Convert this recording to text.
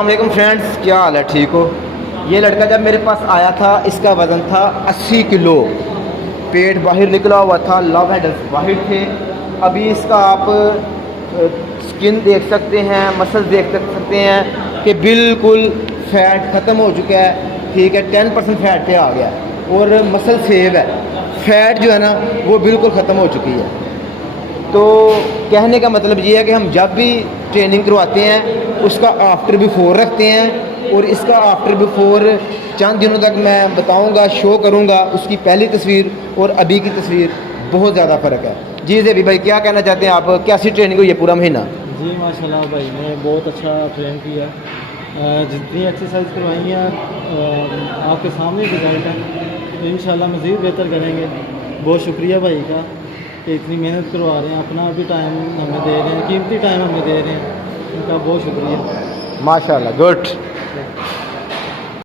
अलैकुम फ्रेंड्स, क्या हाल है? ठीक हो? ये लड़का जब मेरे पास आया था इसका वज़न था 80 किलो, पेट बाहर निकला हुआ था, लव हैंडल्स बाहर थे। अभी इसका आप स्किन देख सकते हैं, मसल्स देख सकते हैं कि बिल्कुल फैट ख़त्म हो चुका है। ठीक है, 10% फैट पे आ गया और मसल सेव है। फैट जो है ना वो बिल्कुल ख़त्म हो चुकी है। तो कहने का मतलब ये है कि हम जब भी ट्रेनिंग करवाते हैं उसका आफ्टर बिफोर रखते हैं, और इसका आफ्टर बिफोर चंद दिनों तक मैं बताऊंगा, शो करूंगा उसकी पहली तस्वीर और अभी की तस्वीर, बहुत ज़्यादा फ़र्क है। जी जेबी भाई, क्या कहना चाहते हैं आप? कैसी ट्रेनिंग हुई है पूरा महीना? जी माशाल्लाह भाई ने बहुत अच्छा ट्रेन किया। जितनी एक्सरसाइज करवाई है आपके सामने रिजल्ट है, तो इंशाल्लाह मज़ीद बेहतर करेंगे। बहुत शुक्रिया भाई का कि इतनी मेहनत करवा रहे हैं, अपना भी टाइम हमें दे रहे हैं, कीमती टाइम हमें दे रहे हैं, उनका बहुत शुक्रिया। माशाल्लाह, गुड।